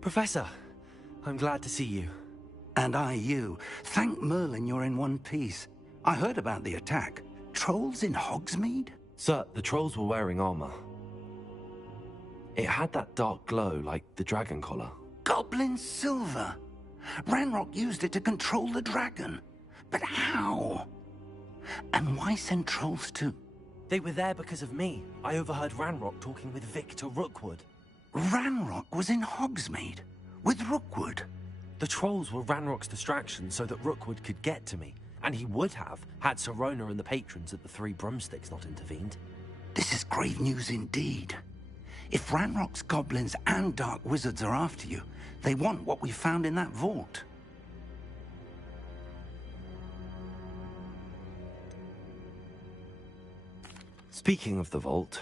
Professor, I'm glad to see you. And I you. Thank Merlin you're in one piece. I heard about the attack. Trolls in Hogsmeade? Sir, the trolls were wearing armor. It had that dark glow like the dragon collar. Goblin silver! Ranrock used it to control the dragon. But how? And why send trolls to... They were there because of me. I overheard Ranrock talking with Victor Rookwood. Ranrock was in Hogsmeade? With Rookwood? The trolls were Ranrock's distraction so that Rookwood could get to me. And he would have, had Sirona and the patrons at the Three Broomsticks not intervened. This is grave news indeed. If Ranrock's goblins and dark wizards are after you, they want what we found in that vault. Speaking of the vault,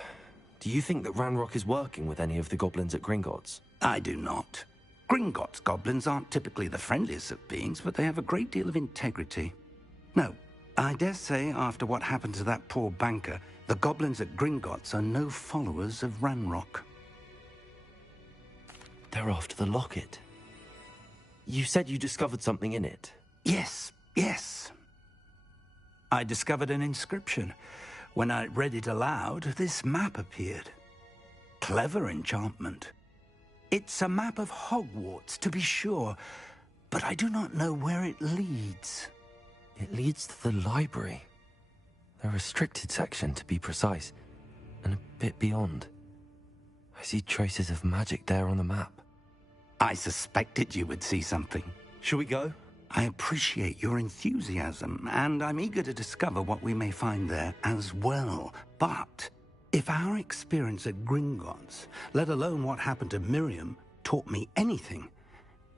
do you think that Ranrock is working with any of the goblins at Gringotts? I do not. Gringotts goblins aren't typically the friendliest of beings, but they have a great deal of integrity. No, I dare say after what happened to that poor banker, the goblins at Gringotts are no followers of Ranrock. They're after the locket. You said you discovered something in it. Yes. I discovered an inscription. When I read it aloud, this map appeared. Clever enchantment. It's a map of Hogwarts, to be sure, but I do not know where it leads. It leads to the library. The restricted section, to be precise, and a bit beyond. I see traces of magic there on the map. I suspected you would see something. Shall we go? I appreciate your enthusiasm, and I'm eager to discover what we may find there as well. But if our experience at Gringotts, let alone what happened to Miriam, taught me anything,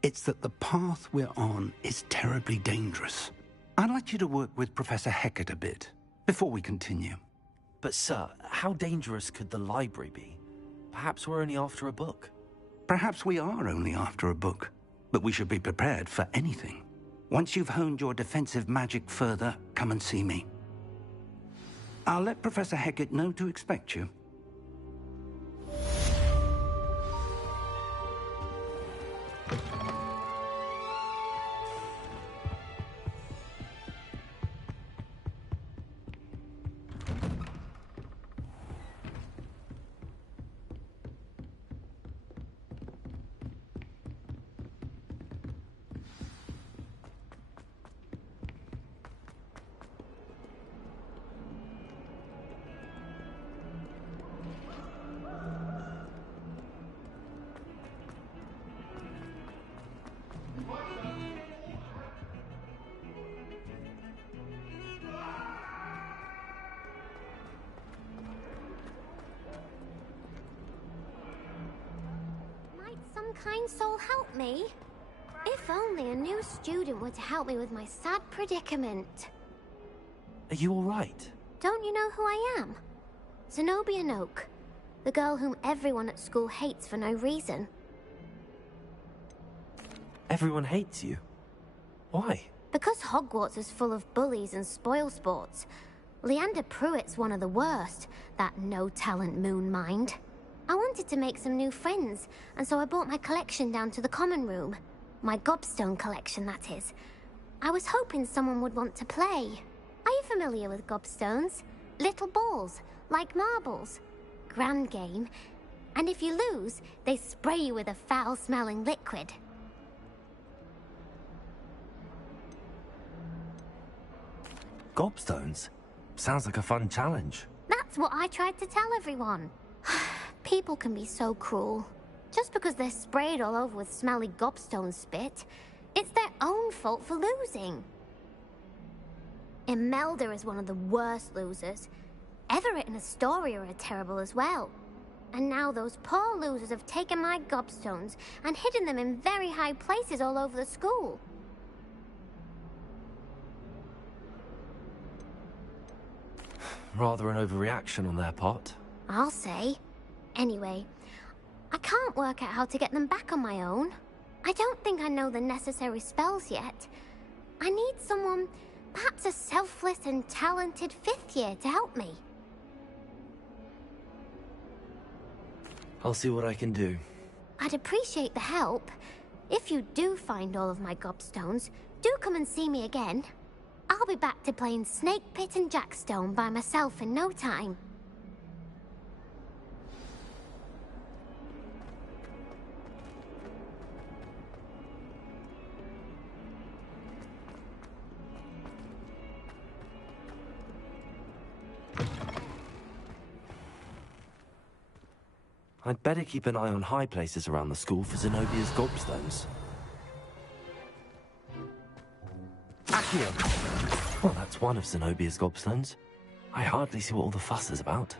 it's that the path we're on is terribly dangerous. I'd like you to work with Professor Hecat a bit, before we continue. But sir, how dangerous could the library be? Perhaps we're only after a book. Perhaps we are only after a book, but we should be prepared for anything. Once you've honed your defensive magic further, come and see me. I'll let Professor Hecat know to expect you. Some kind soul help me? If only a new student were to help me with my sad predicament. Are you all right? Don't you know who I am? Zenobia Noak, the girl whom everyone at school hates for no reason. Everyone hates you? Why? Because Hogwarts is full of bullies and spoilsports. Leander Pruitt's one of the worst, that no-talent moon mind. I wanted to make some new friends, and so I brought my collection down to the common room. My gobstone collection, that is. I was hoping someone would want to play. Are you familiar with gobstones? Little balls, like marbles. Grand game. And if you lose, they spray you with a foul-smelling liquid. Gobstones? Sounds like a fun challenge. That's what I tried to tell everyone. People can be so cruel. Just because they're sprayed all over with smelly gobstone spit, it's their own fault for losing. Imelda is one of the worst losers. Everett and Astoria are terrible as well. And now those poor losers have taken my gobstones and hidden them in very high places all over the school. Rather an overreaction on their part. I'll say. Anyway, I can't work out how to get them back on my own. I don't think I know the necessary spells yet. I need someone, perhaps a selfless and talented fifth year to help me. I'll see what I can do. I'd appreciate the help. If you do find all of my gobstones, do come and see me again. I'll be back to playing Snake Pit and Jackstone by myself in no time. I'd better keep an eye on high places around the school for Zenobia's gobstones. Accio! Well, that's one of Zenobia's gobstones. I hardly see what all the fuss is about.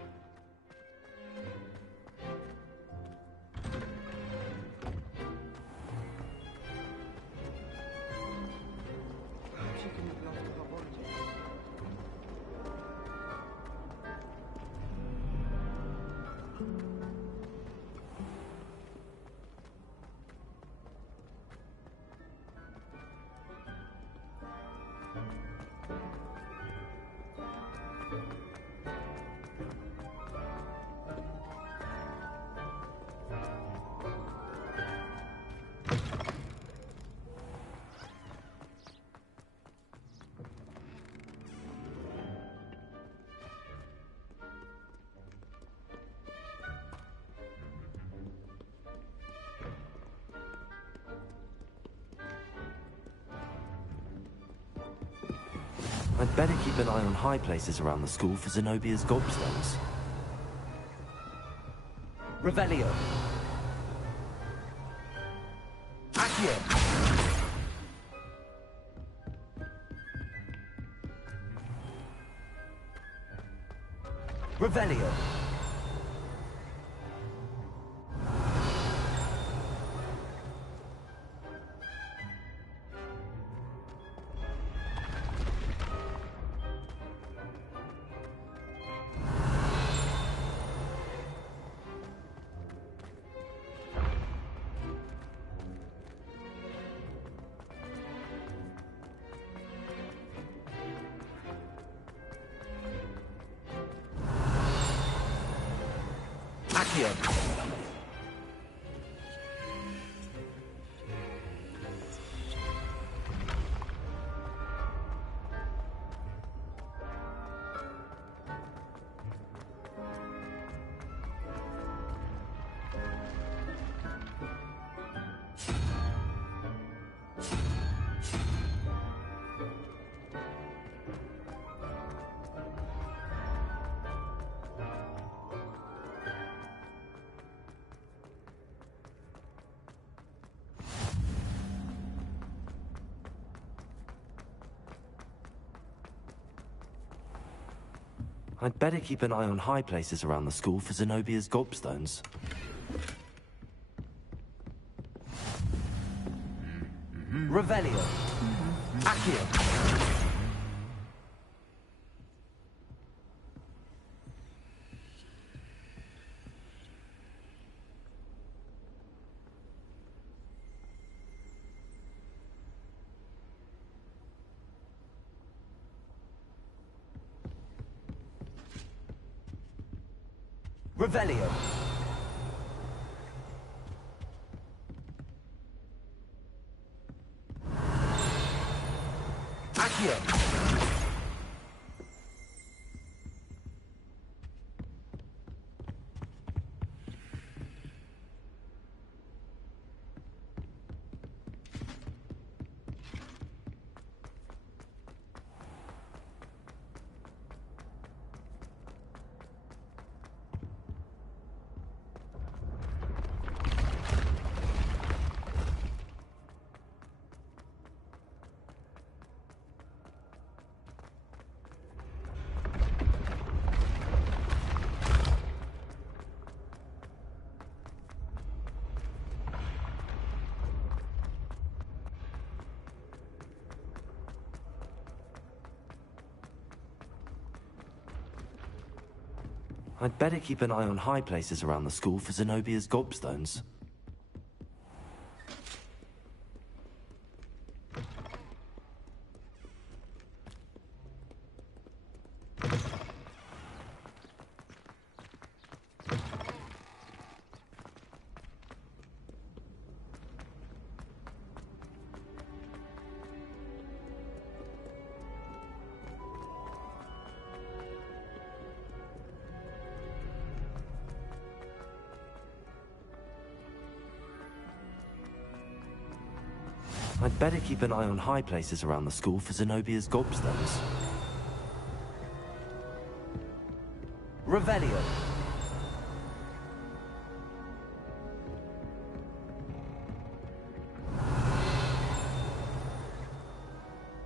I'd better keep an eye on high places around the school for Zenobia's gobstones. Revelio. Accio. Revelio. I'd better keep an eye on high places around the school for Zenobia's gobstones. Revelio. Accio. Revelio. Accio. I'd better keep an eye on high places around the school for Zenobia's gobstones. I'd better keep an eye on high places around the school for Zenobia's gobstones. Revelio.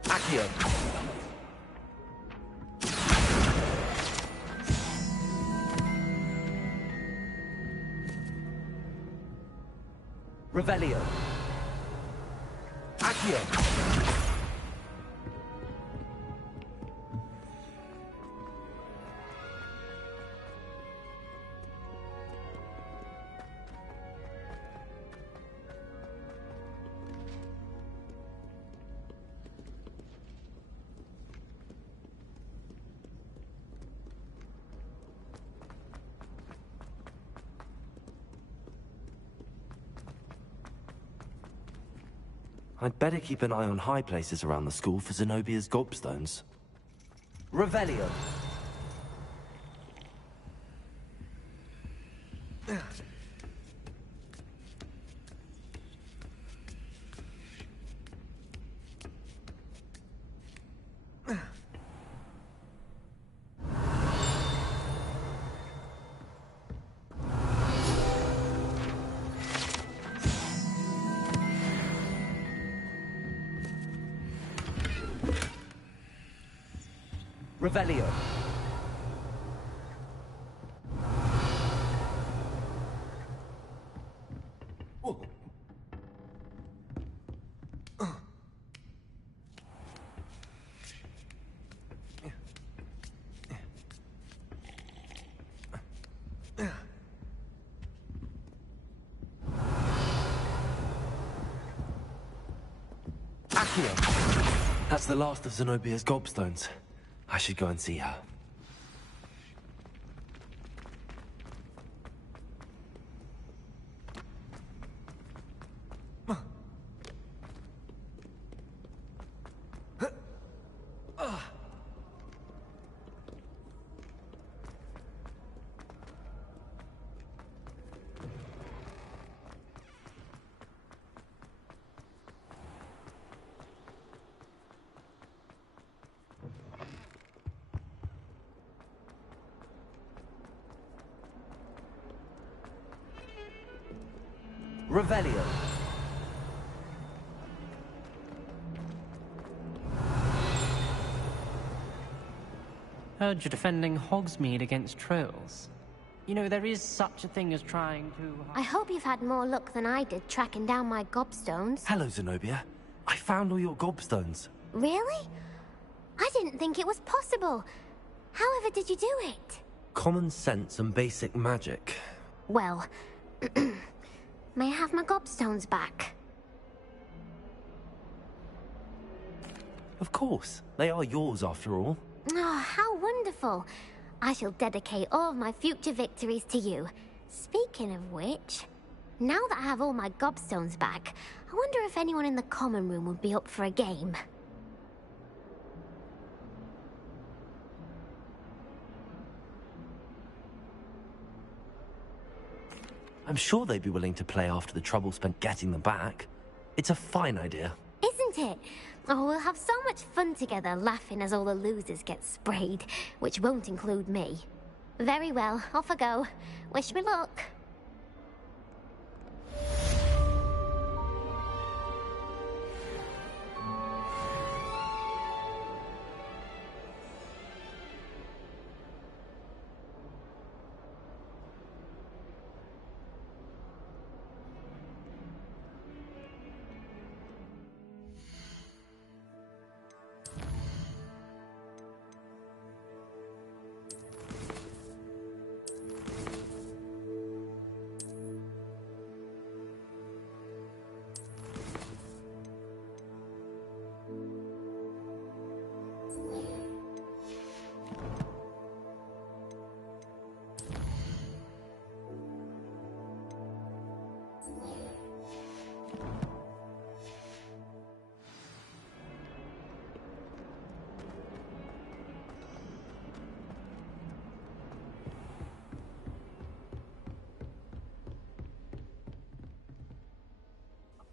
Accio. Revelio. Accio. I'd better keep an eye on high places around the school for Zenobia's gobstones. Revelio. Revelio. Accio. That's the last of Zenobia's gobstones. I should go and see her. Revelio. Heard you're defending Hogsmeade against trolls. You know, there is such a thing as trying to... I hope you've had more luck than I did tracking down my gobstones. Hello, Zenobia. I found all your gobstones. Really? I didn't think it was possible. However did you do it? Common sense and basic magic. Well, may I have my gobstones back? Of course. They are yours, after all. Oh, how wonderful. I shall dedicate all of my future victories to you. Speaking of which, now that I have all my gobstones back, I wonder if anyone in the common room would be up for a game. I'm sure they'd be willing to play after the trouble spent getting them back. It's a fine idea. Isn't it? Oh, we'll have so much fun together, laughing as all the losers get sprayed, which won't include me. Very well, off I go. Wish me luck.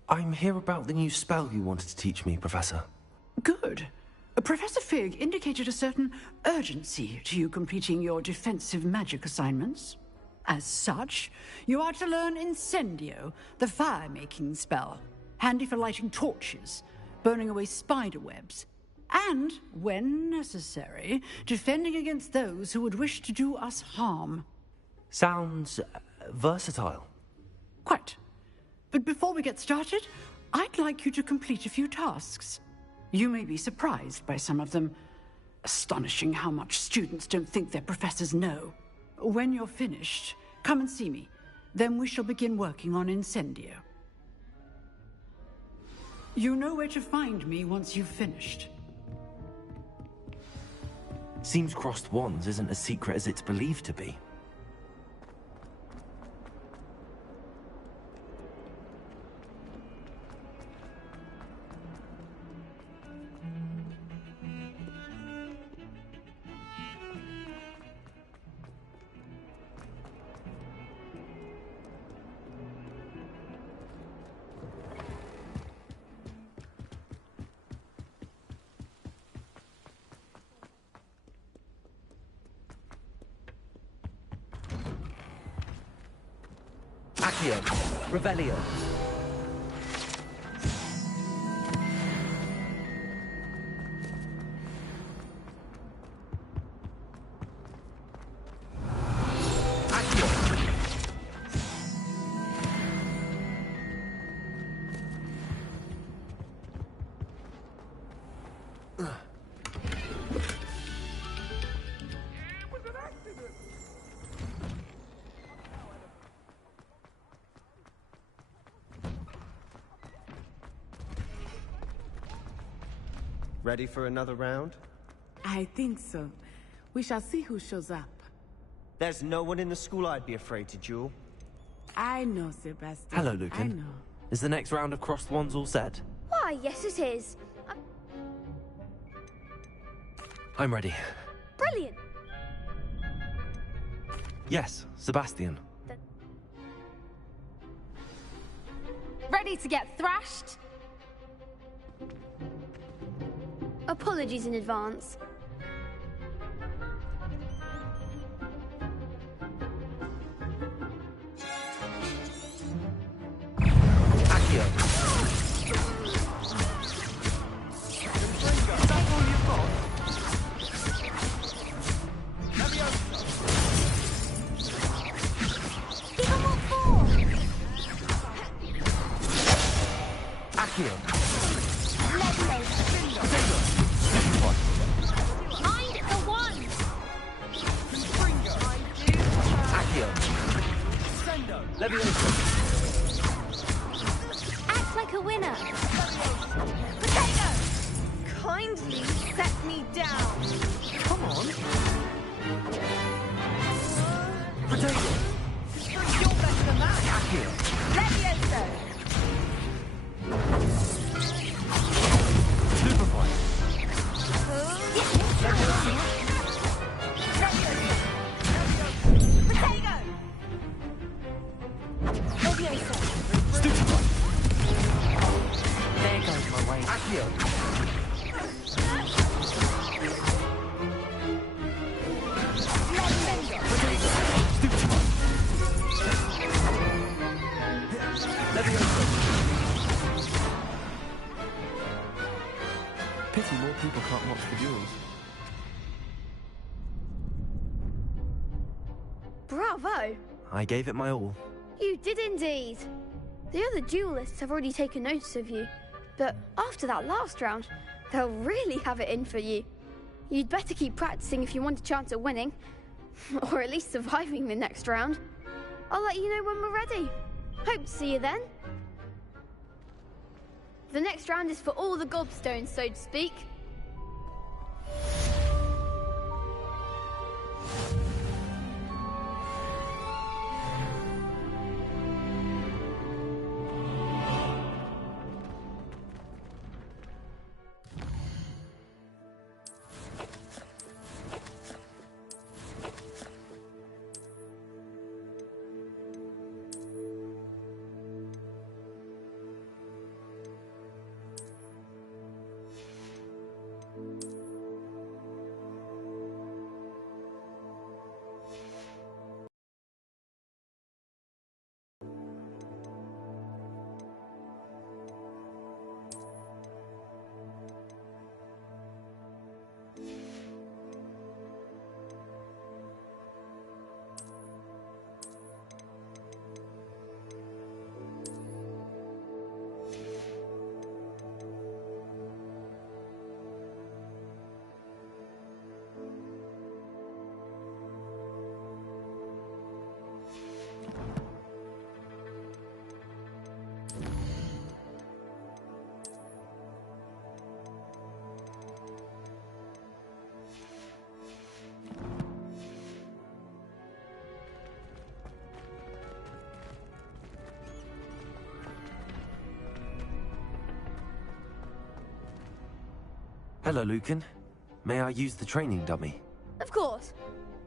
I'm here about the new spell you wanted to teach me, Professor. Good. Professor Fig indicated a certain urgency to you completing your defensive magic assignments. As such, you are to learn Incendio, the fire-making spell, handy for lighting torches, burning away spider webs, and, when necessary, defending against those who would wish to do us harm. Sounds versatile. Quite. But before we get started, I'd like you to complete a few tasks. You may be surprised by some of them. Astonishing how much students don't think their professors know. When you're finished, come and see me. Then we shall begin working on Incendio. You know where to find me once you've finished. Seems crossed wands isn't as secret as it's believed to be. Accio, Revelio. Ready for another round? I think so. We shall see who shows up. There's no one in the school I'd be afraid to duel. I know, Sebastian. Hello, Lucan. I know. Is the next round of crossed wands all set? Why, yes it is. I'm ready. Brilliant. Yes, Sebastian. Ready to get thrashed? Apologies in advance. Accio. Even more force! Accio. Mind the one! Accio. Leviosa. Act like a winner! Potato! Kindly set me down! Come on. Potato. You're better than that! Accio. Leviosa! Supervise. Potato! Leviosa! Stupefy. There goes my way. Accio. Leviosa. Pity more people can't watch the duels. Bravo! I gave it my all. You did indeed. The other duelists have already taken notice of you, but after that last round, they'll really have it in for you. You'd better keep practicing if you want a chance at winning, or at least surviving the next round. I'll let you know when we're ready. Hope to see you then. The next round is for all the gobstones, so to speak. Hello, Lucan. May I use the training dummy? Of course.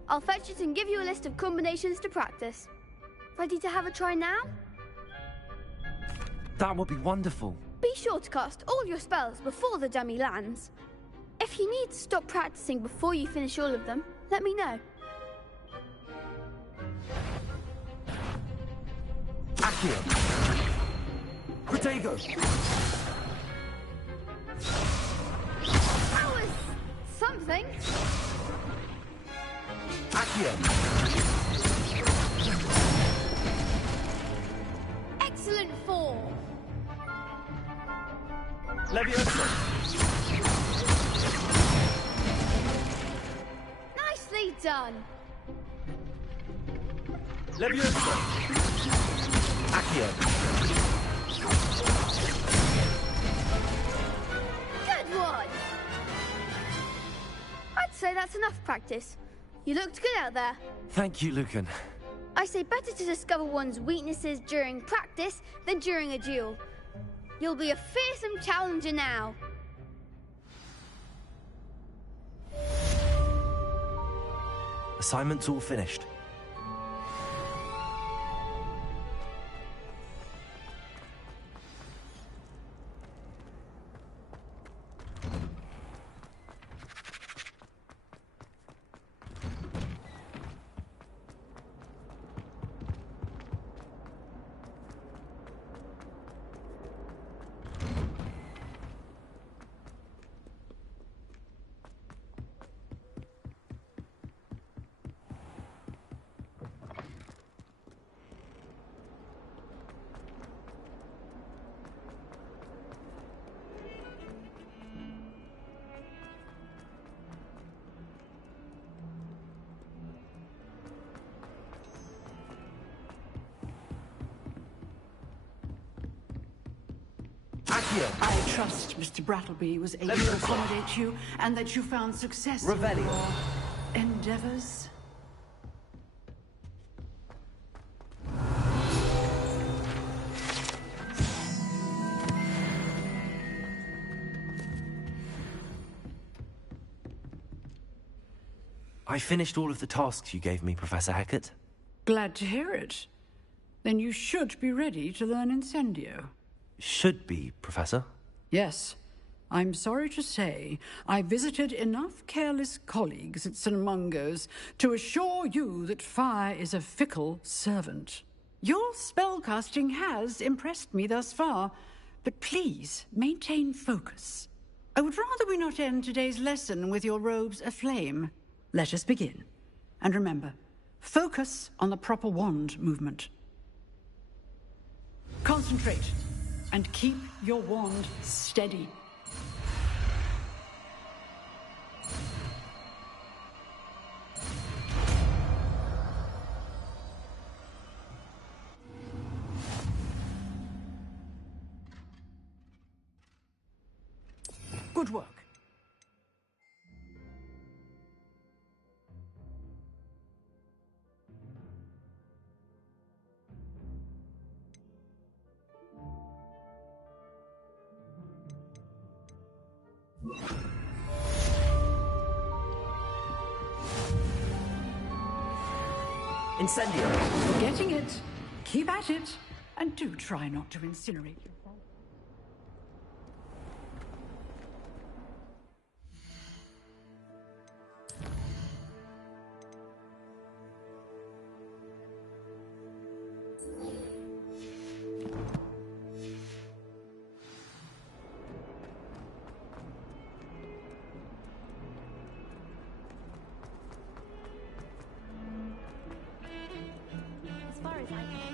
I'll fetch it and give you a list of combinations to practice. Ready to have a try now? That would be wonderful. Be sure to cast all your spells before the dummy lands. If you need to stop practicing before you finish all of them, let me know. Accio! Protego! That was something. Accio! Excellent form. Leviosa! Nicely done. Leviosa! Accio! Good one. I'd say that's enough practice. You looked good out there. Thank you, Lucan. I say better to discover one's weaknesses during practice than during a duel. You'll be a fearsome challenger now. Assignment's all finished. I trust Mr. Brattleby was able to accommodate you and that you found success in Revelio. your endeavors. I finished all of the tasks you gave me, Professor Hecat. Glad to hear it. Then you should be ready to learn Incendio. Should be, Professor. Yes. I'm sorry to say, I visited enough careless colleagues at St. Mungo's to assure you that fire is a fickle servant. Your spellcasting has impressed me thus far, but please maintain focus. I would rather we not end today's lesson with your robes aflame. Let us begin. And remember, focus on the proper wand movement. Concentrate, and keep your wand steady. Good work. Incendio! Getting it. Keep at it. And do try not to incinerate yourself. As far as I can.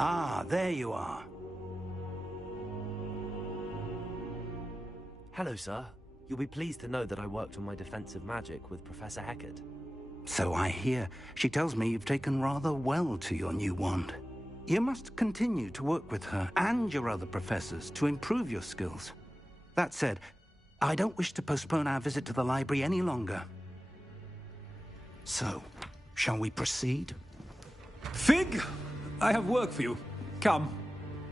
Ah, there you are. Hello, sir. You'll be pleased to know that I worked on my defensive magic with Professor Heckard. So I hear. She tells me you've taken rather well to your new wand. You must continue to work with her and your other professors to improve your skills. That said, I don't wish to postpone our visit to the library any longer. So, shall we proceed? Fig, I have work for you. Come.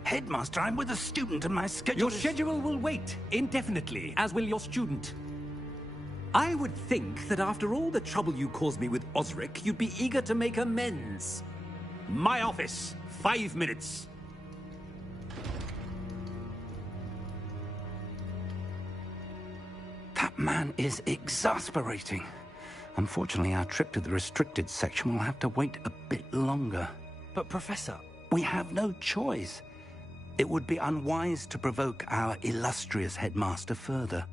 Headmaster, I'm with a student and my schedule Your is... schedule will wait indefinitely, as will your student. I would think that after all the trouble you caused me with Osric, you'd be eager to make amends. My office, 5 minutes. That man is exasperating. Unfortunately, our trip to the restricted section will have to wait a bit longer. But, Professor... We have no choice. It would be unwise to provoke our illustrious headmaster further.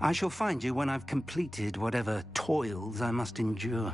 I shall find you when I've completed whatever toils I must endure.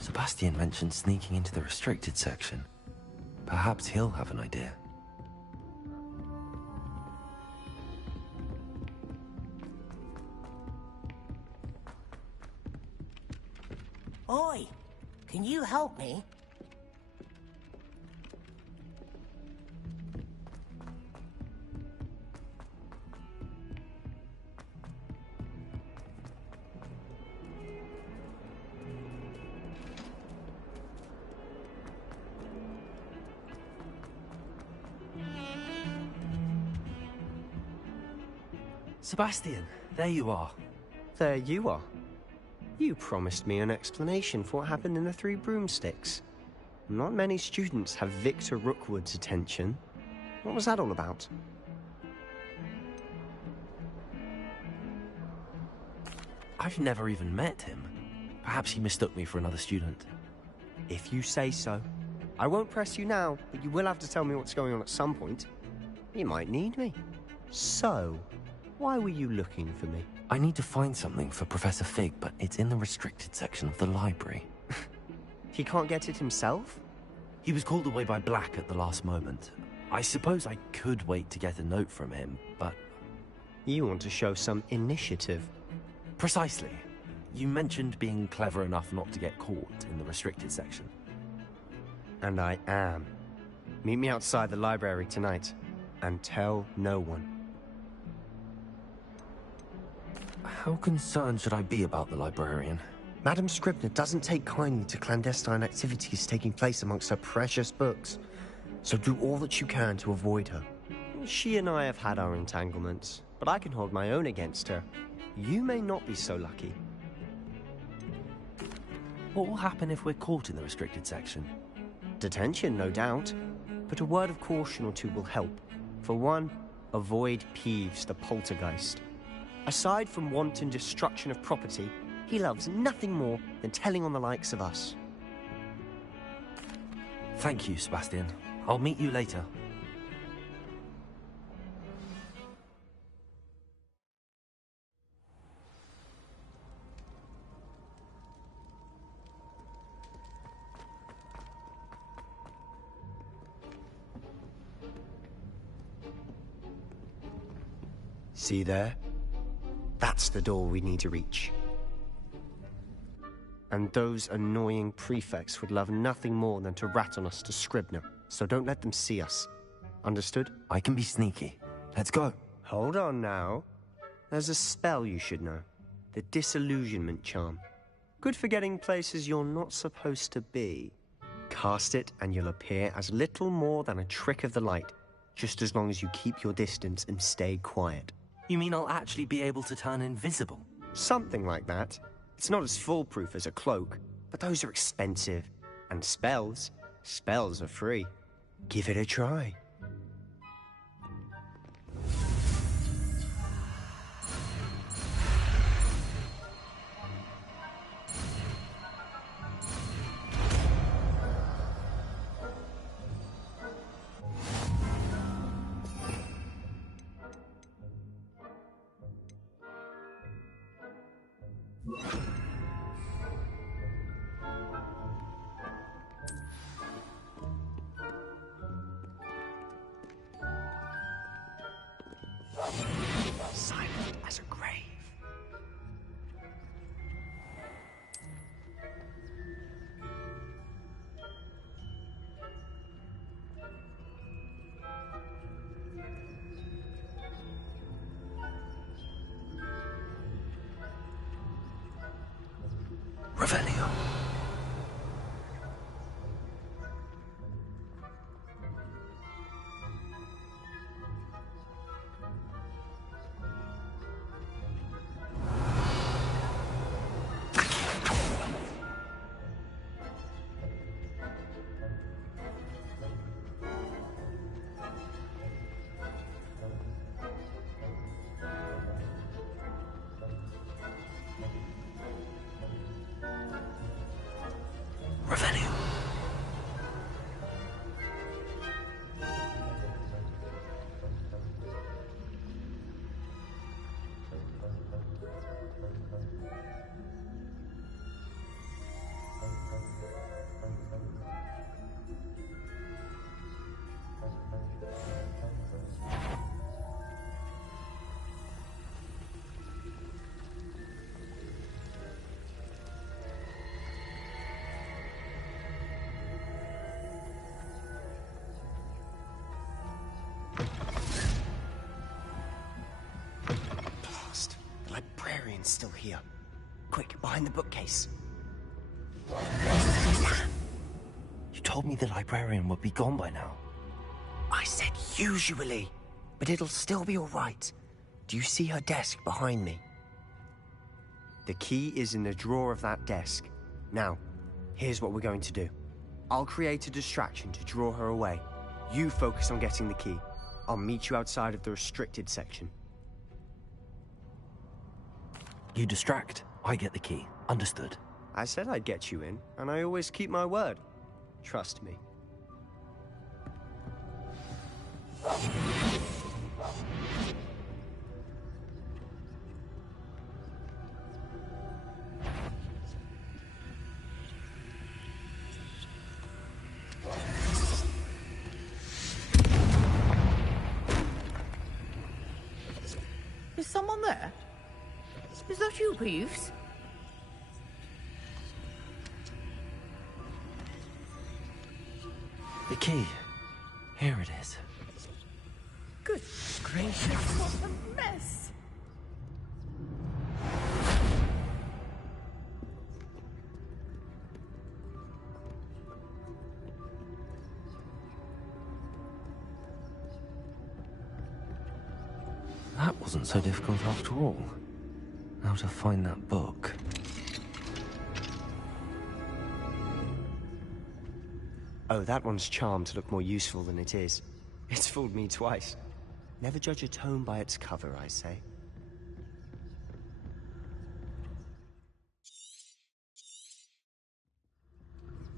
Sebastian mentioned sneaking into the restricted section. Perhaps he'll have an idea. Oi! Can you help me? Sebastian, there you are. There you are. You promised me an explanation for what happened in the Three Broomsticks. Not many students have Victor Rookwood's attention. What was that all about? I've never even met him. Perhaps he mistook me for another student. If you say so. I won't press you now, but you will have to tell me what's going on at some point. You might need me. So, why were you looking for me? I need to find something for Professor Fig, but it's in the restricted section of the library. He can't get it himself? He was called away by Black at the last moment. I suppose I could wait to get a note from him, but... You want to show some initiative. Precisely. You mentioned being clever enough not to get caught in the restricted section. And I am. Meet me outside the library tonight, and tell no one. How concerned should I be about the librarian? Madam Scribner doesn't take kindly to clandestine activities taking place amongst her precious books, so do all that you can to avoid her. She and I have had our entanglements, but I can hold my own against her. You may not be so lucky. What will happen if we're caught in the restricted section? Detention, no doubt, but a word of caution or two will help. For one, avoid Peeves, the poltergeist. Aside from wanton destruction of property, he loves nothing more than telling on the likes of us. Thank you, Sebastian. I'll meet you later. See there? That's the door we need to reach. And those annoying prefects would love nothing more than to rat on us to Scribner, so don't let them see us. Understood? I can be sneaky. Let's go. Hold on now. There's a spell you should know. The Disillusionment Charm. Good for getting places you're not supposed to be. Cast it and you'll appear as little more than a trick of the light, just as long as you keep your distance and stay quiet. You mean I'll actually be able to turn invisible? Something like that. It's not as foolproof as a cloak, but those are expensive. And spells are free. Give it a try. Silent as a grave. Revelio. Revelio. Blast. The librarian's still here. Quick, behind the bookcase. You told me the librarian would be gone by now. I said usually, but it'll still be all right. Do you see her desk behind me? The key is in the drawer of that desk. Now, here's what we're going to do. I'll create a distraction to draw her away. You focus on getting the key. I'll meet you outside of the restricted section. You distract, I get the key. Understood. I said I'd get you in, and I always keep my word. Trust me. Is someone there? Is that you, Peeves? The key. Here it is. Good gracious, what a mess! That wasn't so difficult after all. Now to find that book. Oh, that one's charmed to look more useful than it is. It's fooled me twice. Never judge a tome by its cover, I say.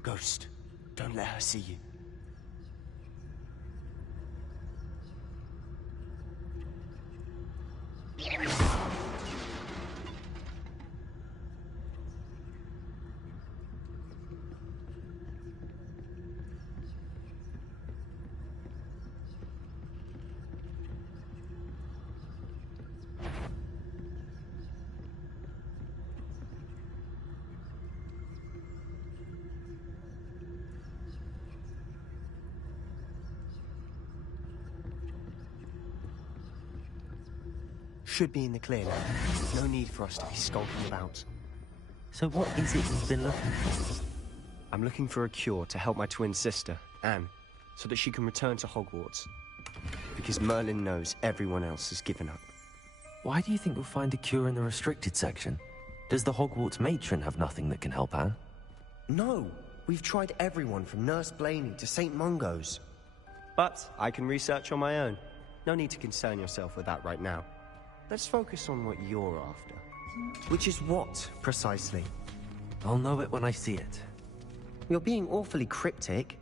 Ghost, don't let her see you. Should be in the clear now. No need for us to be skulking about. So what is it you've been looking for? I'm looking for a cure to help my twin sister, Anne, so that she can return to Hogwarts. Because Merlin knows everyone else has given up. Why do you think we'll find a cure in the restricted section? Does the Hogwarts matron have nothing that can help Anne? No! We've tried everyone from Nurse Blaney to St. Mungo's. But I can research on my own. No need to concern yourself with that right now. Let's focus on what you're after. Which is what, precisely? I'll know it when I see it. You're being awfully cryptic.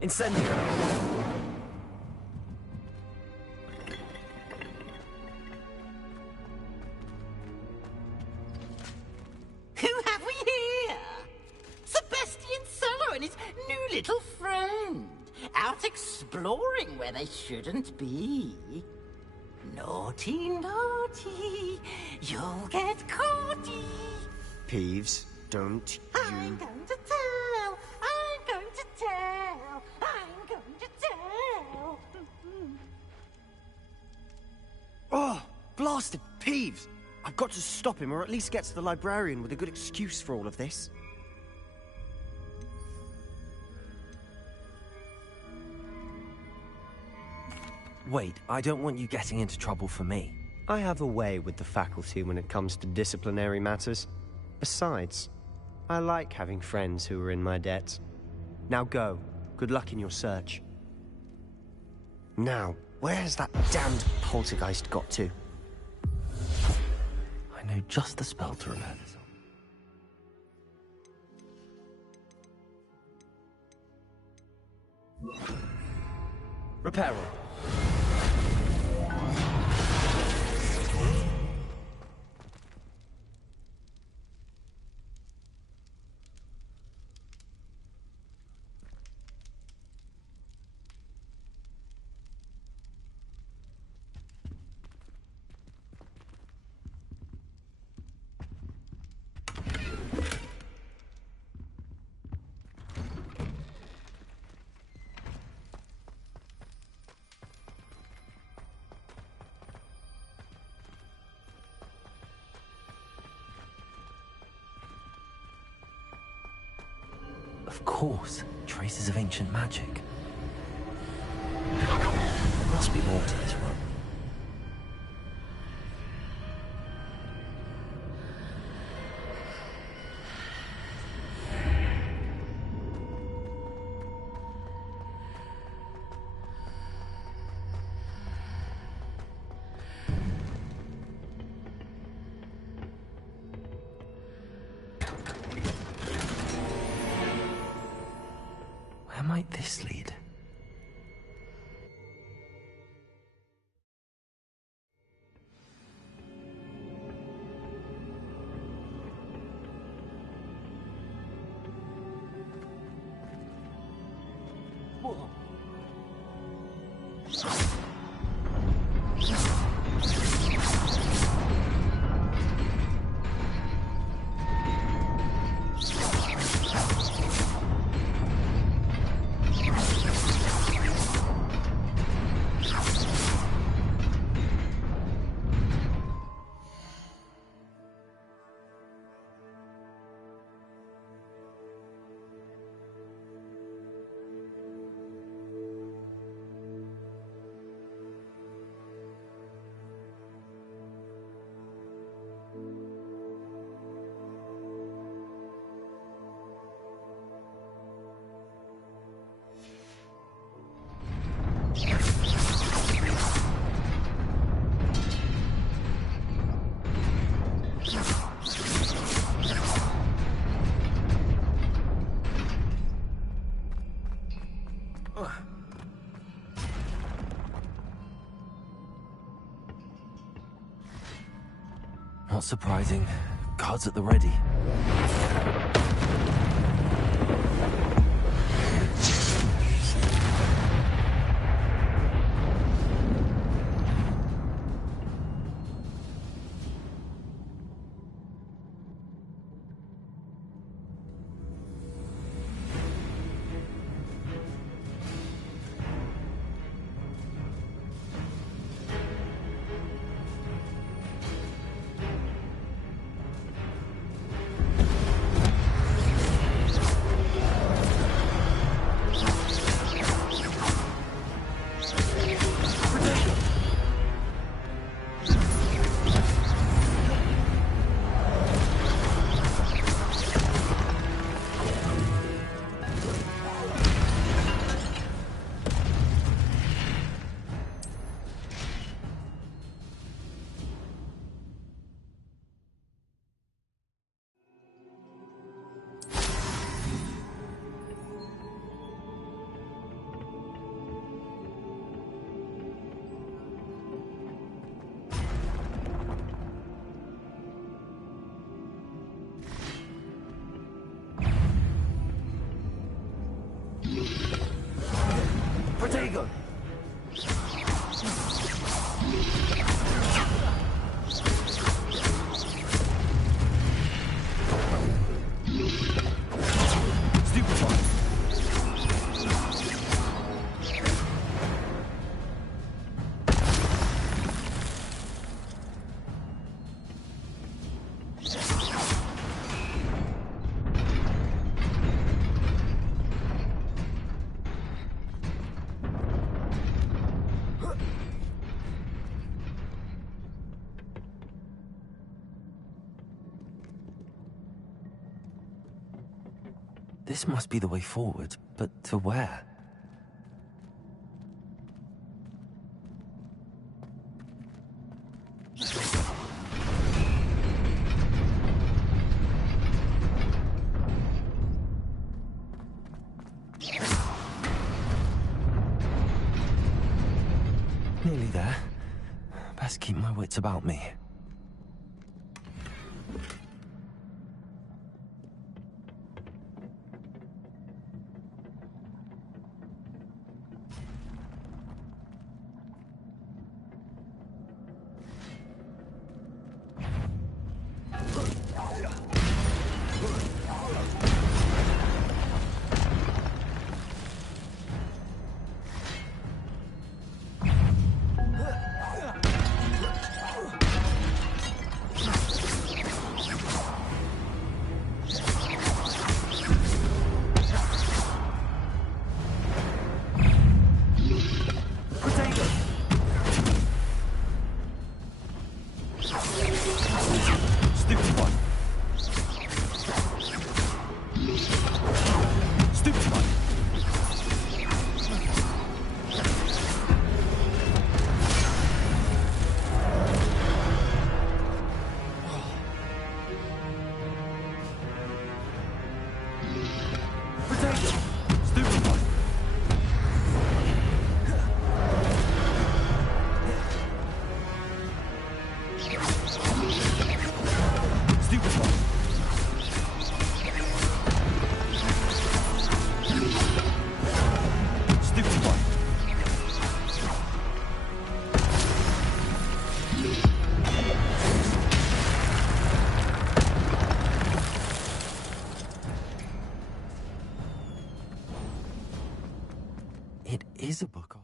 Incendio! Who have we here? Sebastian Solo and his new little friend. Out exploring where they shouldn't be. Naughty, naughty. You'll get caughty. Peeves, don't I'm going to tell. I'm going to tell. I'm going to tell. Oh, blasted Peeves! I've got to stop him, or at least get to the librarian with a good excuse for all of this. Wait, I don't want you getting into trouble for me. I have a way with the faculty when it comes to disciplinary matters. Besides, I like having friends who are in my debt. Now go. Good luck in your search. Now, where has that damned poltergeist got to? I know just the spell to repair this. Repair room. Of course, traces of ancient magic. There must be more to this room. Where might this lead? Not surprising. Guards at the ready. Protego! This must be the way forward, but to where? Nearly there. Best keep my wits about me. It is a book of...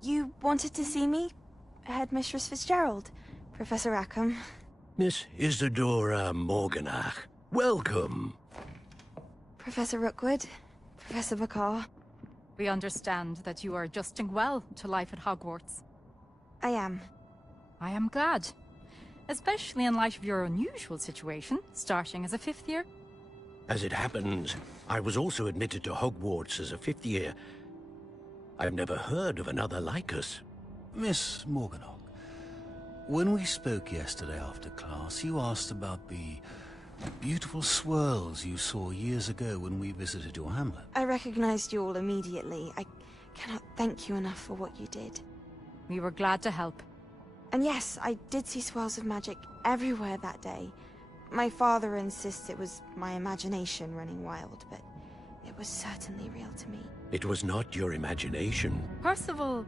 You wanted to see me? Headmistress Fitzgerald, Professor Rackham. Miss Isadora Morganach, welcome. Professor Rookwood, Professor Bakar. We understand that you are adjusting well to life at Hogwarts. I am. I am glad. Especially in light of your unusual situation, starting as a 5th year. As it happens, I was also admitted to Hogwarts as a 5th year. I've never heard of another like us. Miss Morganach, when we spoke yesterday after class, you asked about the beautiful swirls you saw years ago when we visited your hamlet. I recognized you all immediately. I cannot thank you enough for what you did. We were glad to help. And yes, I did see swirls of magic everywhere that day. My father insists it was my imagination running wild, but it was certainly real to me. It was not your imagination. Percival,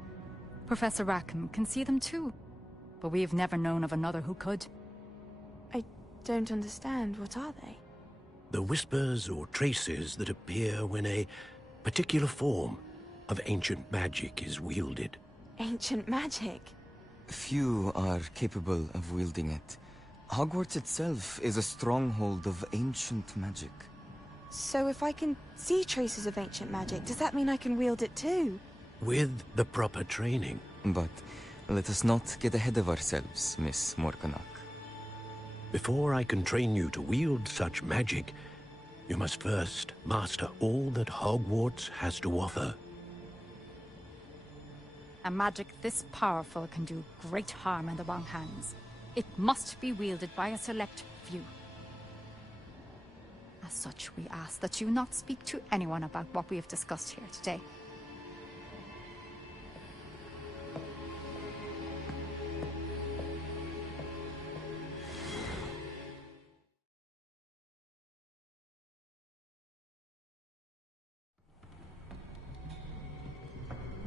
Professor Rackham can see them too. But we have never known of another who could. I don't understand. What are they? The whispers or traces that appear when a particular form of ancient magic is wielded. Ancient magic? Few are capable of wielding it. Hogwarts itself is a stronghold of ancient magic. So if I can see traces of ancient magic, does that mean I can wield it too? With the proper training. But let us not get ahead of ourselves, Miss Morganach. Before I can train you to wield such magic, you must first master all that Hogwarts has to offer. A magic this powerful can do great harm in the wrong hands. It must be wielded by a select few. As such, we ask that you not speak to anyone about what we have discussed here today.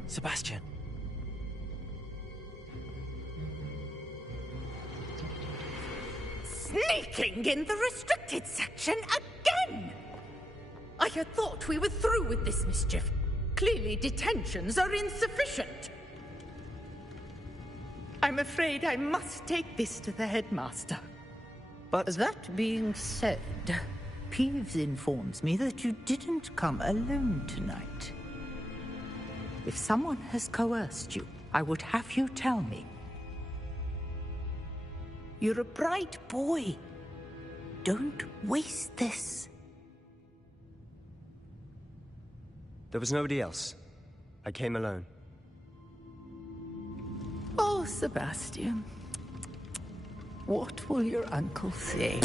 Sebastian. Sneaking in the restricted section again! I had thought we were through with this mischief. Clearly detentions are insufficient. I'm afraid I must take this to the headmaster. But... That being said, Peeves informs me that you didn't come alone tonight. If someone has coerced you, I would have you tell me. You're a bright boy. Don't waste this. There was nobody else. I came alone. Oh, Sebastian. What will your uncle say?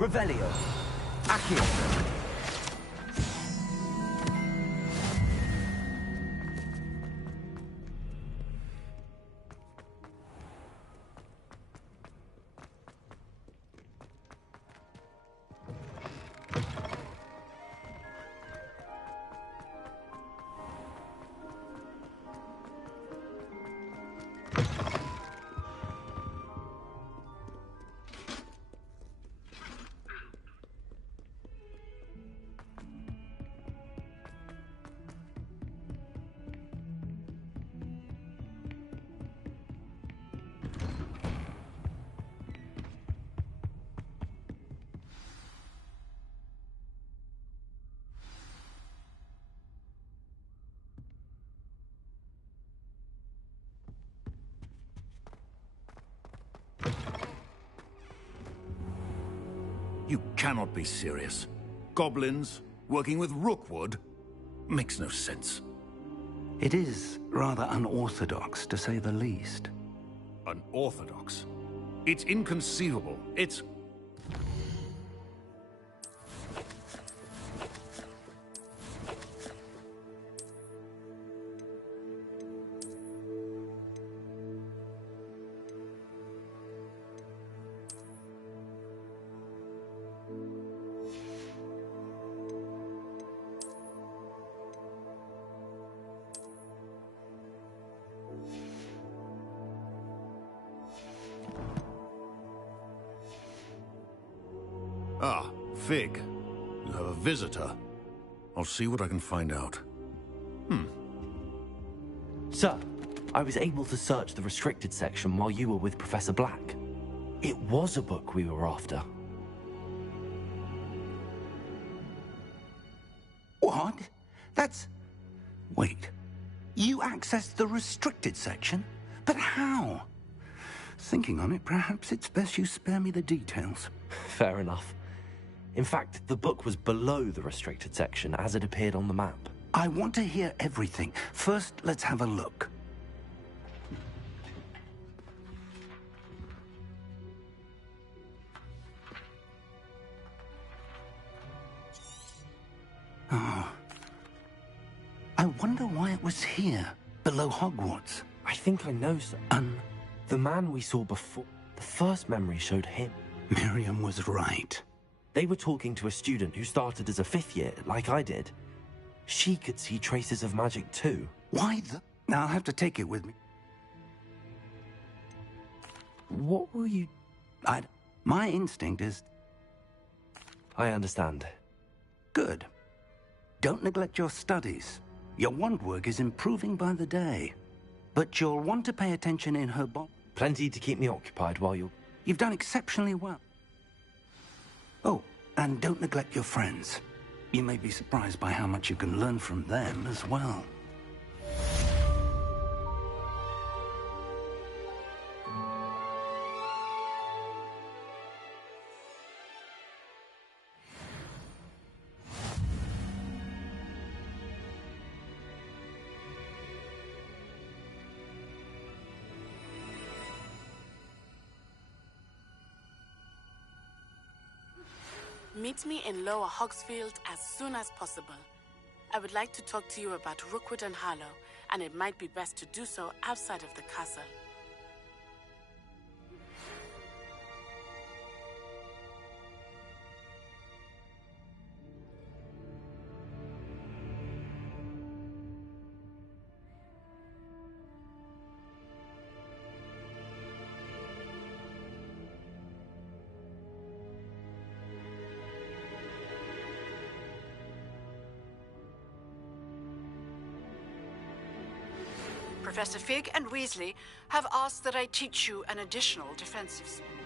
Revelio. Accio. You cannot be serious. Goblins working with Rookwood? Makes no sense. It is rather unorthodox, to say the least. Unorthodox? It's inconceivable. It's... Ah, Fig. You have a visitor. I'll see what I can find out. Sir, I was able to search the restricted section while you were with Professor Black. It was a book we were after. What? That's... Wait. You accessed the restricted section? But how? Thinking on it, perhaps it's best you spare me the details. Fair enough. In fact, the book was below the restricted section as it appeared on the map. I want to hear everything. First, let's have a look. Oh. I wonder why it was here, below Hogwarts. I think I know, sir. The man we saw before, the first memory showed him. Miriam was right. They were talking to a student who started as a 5th year, like I did. She could see traces of magic too. Why the... Now I'll have to take it with me. What will you... My instinct is... I understand. Good. Don't neglect your studies. Your wand work is improving by the day. But you'll want to pay attention in her Plenty to keep me occupied while you're... You've done exceptionally well. Oh, and don't neglect your friends. You may be surprised by how much you can learn from them as well. Meet me in Lower Hogsfield as soon as possible. I would like to talk to you about Rookwood and Harlow, and it might be best to do so outside of the castle. Professor Fig and Weasley have asked that I teach you an additional defensive spell.